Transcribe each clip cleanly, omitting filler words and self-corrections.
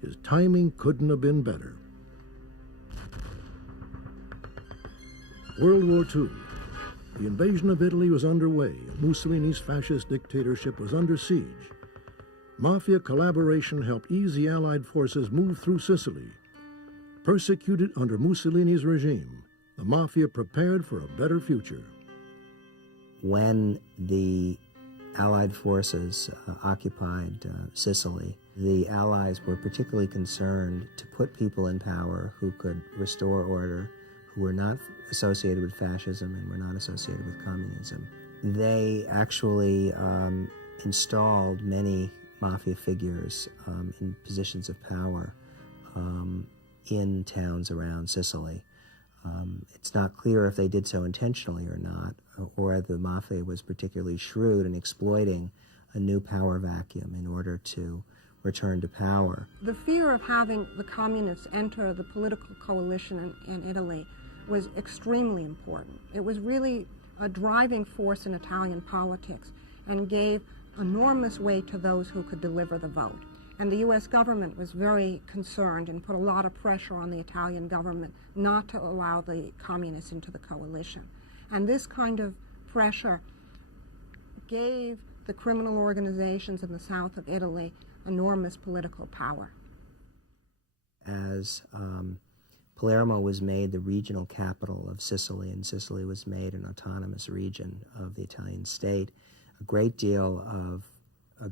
His timing couldn't have been better. World War II. The invasion of Italy was underway, and Mussolini's fascist dictatorship was under siege. Mafia collaboration helped ease the Allied forces move through Sicily. Persecuted under Mussolini's regime, the Mafia prepared for a better future. When the Allied forces occupied Sicily, the Allies were particularly concerned to put people in power who could restore order, who were not associated with fascism and were not associated with communism. They actually installed many Mafia figures in positions of power in towns around Sicily. It's not clear if they did so intentionally or not, or the Mafia was particularly shrewd in exploiting a new power vacuum in order to return to power. The fear of having the communists enter the political coalition in Italy was extremely important. It was really a driving force in Italian politics and gave enormous weight to those who could deliver the vote. And the U.S. government was very concerned and put a lot of pressure on the Italian government not to allow the communists into the coalition. And this kind of pressure gave the criminal organizations in the south of Italy enormous political power. As Palermo was made the regional capital of Sicily, and Sicily was made an autonomous region of the Italian state, a great deal of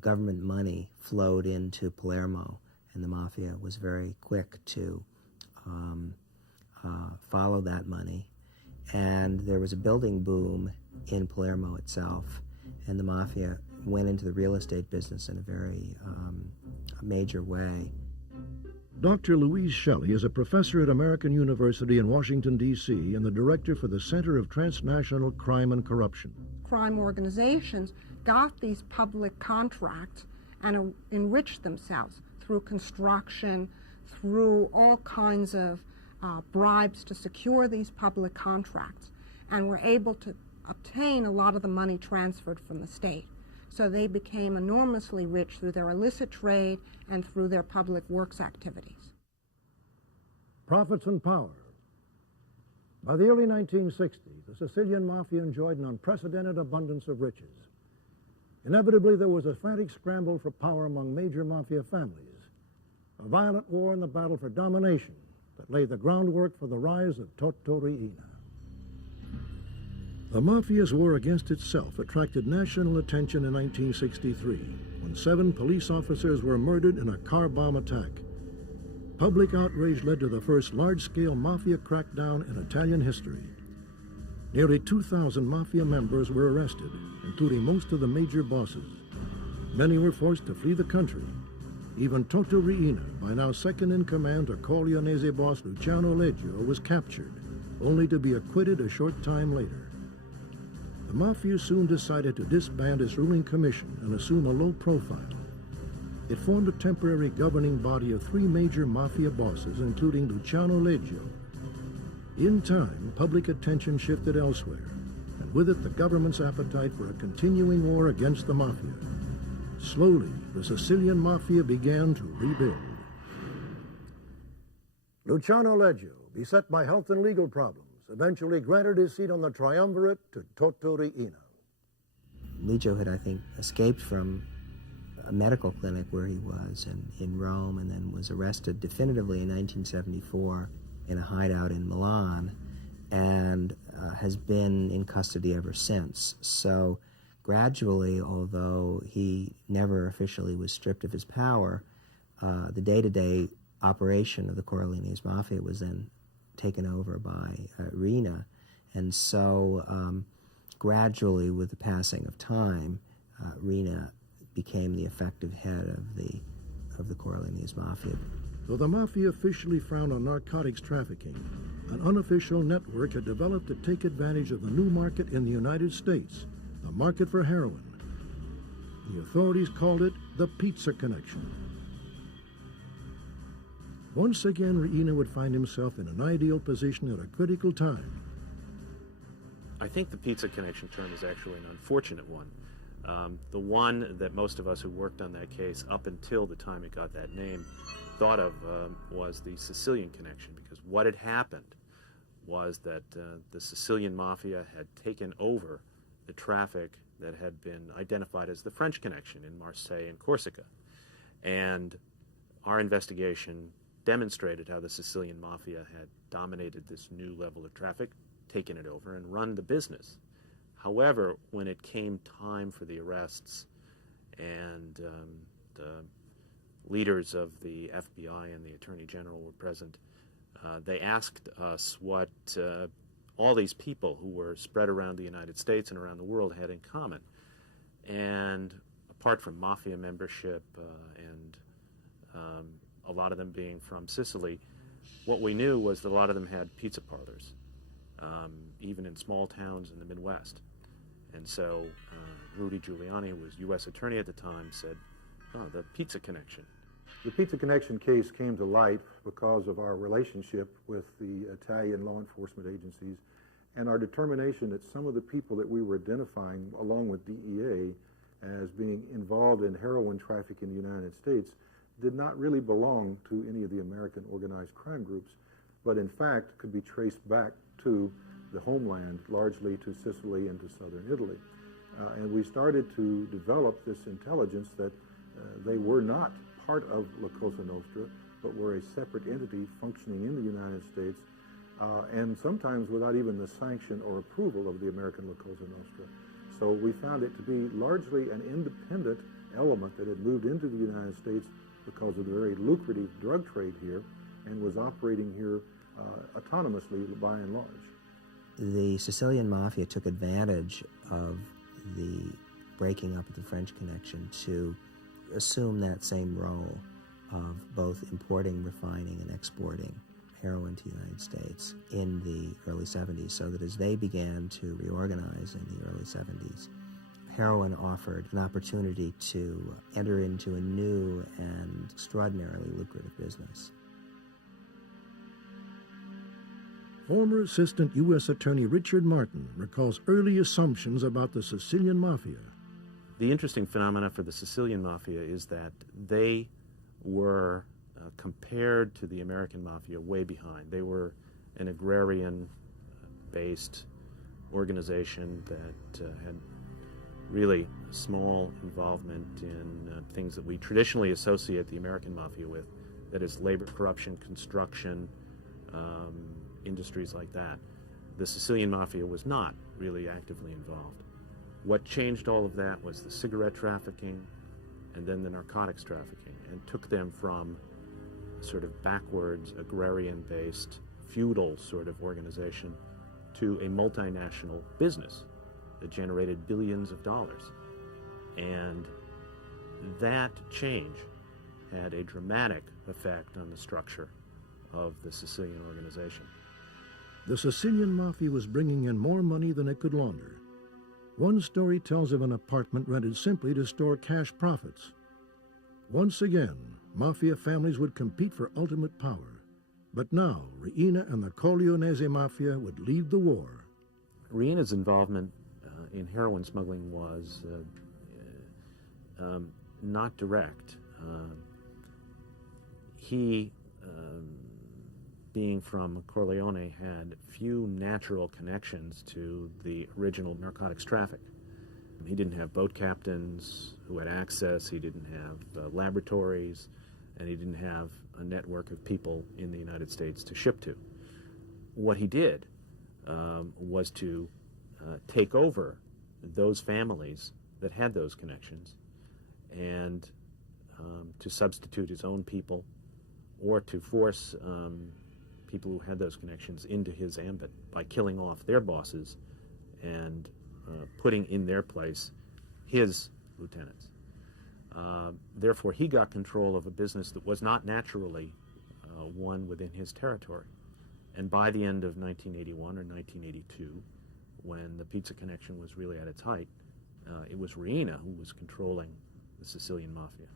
government money flowed into Palermo, and the Mafia was very quick to follow that money. And there was a building boom in Palermo itself, and the Mafia went into the real estate business in a very major way. Dr. Louise Shelley is a professor at American University in Washington, D.C., and the director for the Center of Transnational Crime and Corruption. Crime organizations got these public contracts and enriched themselves through construction, through all kinds of bribes to secure these public contracts, and were able to obtain a lot of the money transferred from the state. So they became enormously rich through their illicit trade and through their public works activities. Profits and power. By the early 1960s, the Sicilian Mafia enjoyed an unprecedented abundance of riches. Inevitably, there was a frantic scramble for power among major Mafia families, a violent war in the battle for domination that laid the groundwork for the rise of Totorina. The Mafia's war against itself attracted national attention in 1963, when 7 police officers were murdered in a car bomb attack. Public outrage led to the first large-scale Mafia crackdown in Italian history. Nearly 2,000 Mafia members were arrested, including most of the major bosses. Many were forced to flee the country. Even Toto Riina, by now second in command to Corleonese boss Luciano Leggio, was captured, only to be acquitted a short time later. The Mafia soon decided to disband its ruling commission and assume a low profile. It formed a temporary governing body of 3 major Mafia bosses, including Luciano Leggio. In time, public attention shifted elsewhere, and with it the government's appetite for a continuing war against the Mafia. Slowly, the Sicilian Mafia began to rebuild. Luciano Leggio, beset by health and legal problems, eventually granted his seat on the triumvirate to Toto Riina. Leggio had, I think, escaped from a medical clinic where he was in Rome, and then was arrested definitively in 1974 in a hideout in Milan, and has been in custody ever since. So gradually, although he never officially was stripped of his power, the day-to-day operation of the Corleonese Mafia was then taken over by Riina. And so gradually, with the passing of time, Riina became the effective head of the Corleonese Mafia. Though the Mafia officially frowned on narcotics trafficking, an unofficial network had developed to take advantage of the new market in the United States, the market for heroin. The authorities called it the Pizza Connection. Once again, Riina would find himself in an ideal position at a critical time. I think the Pizza Connection term is actually an unfortunate one. The one that most of us who worked on that case up until the time it got that name thought of was the Sicilian connection, because what had happened was that the Sicilian Mafia had taken over the traffic that had been identified as the French connection in Marseille and Corsica. And our investigation demonstrated how the Sicilian Mafia had dominated this new level of traffic, taken it over, and run the business. However, when it came time for the arrests and the leaders of the FBI and the Attorney General were present, they asked us what all these people who were spread around the United States and around the world had in common. And apart from Mafia membership and a lot of them being from Sicily, what we knew was that a lot of them had pizza parlors, even in small towns in the Midwest. And so Rudy Giuliani, who was U.S. Attorney at the time, said, oh, the pizza connection. The Pizza Connection case came to light because of our relationship with the Italian law enforcement agencies and our determination that some of the people that we were identifying, along with DEA, as being involved in heroin traffic in the United States did not really belong to any of the American organized crime groups, but in fact could be traced back to the homeland, largely to Sicily and to southern Italy. And we started to develop this intelligence that they were not part of La Cosa Nostra, but were a separate entity functioning in the United States, and sometimes without even the sanction or approval of the American La Cosa Nostra. So we found it to be largely an independent element that had moved into the United States because of the very lucrative drug trade here and was operating here autonomously by and large. The Sicilian Mafia took advantage of the breaking up of the French connection to assume that same role of both importing, refining, and exporting heroin to the United States in the early 70s, so that as they began to reorganize in the early 70s, heroin offered an opportunity to enter into a new and extraordinarily lucrative business. Former Assistant U.S. Attorney Richard Martin recalls early assumptions about the Sicilian Mafia. The interesting phenomena for the Sicilian Mafia is that they were, compared to the American Mafia, way behind. They were an agrarian-based organization that had really small involvement in things that we traditionally associate the American Mafia with, that is labor corruption, construction, industries like that. The Sicilian Mafia was not really actively involved. What changed all of that was the cigarette trafficking and then the narcotics trafficking, and took them from sort of backwards, agrarian-based, feudal sort of organization to a multinational business that generated billions of dollars. And that change had a dramatic effect on the structure of the Sicilian organization. The Sicilian Mafia was bringing in more money than it could launder. One story tells of an apartment rented simply to store cash profits. Once again, Mafia families would compete for ultimate power. But now, Riina and the Corleonese Mafia would lead the war. Riina's involvement in heroin smuggling was not direct. He, being from Corleone, had few natural connections to the original narcotics traffic. He didn't have boat captains who had access, he didn't have laboratories, and he didn't have a network of people in the United States to ship to. What he did was to take over those families that had those connections and to substitute his own people or to force people who had those connections into his ambit by killing off their bosses and putting in their place his lieutenants. Therefore, he got control of a business that was not naturally one within his territory. And by the end of 1981 or 1982, when the pizza connection was really at its height, it was Riina who was controlling the Sicilian Mafia.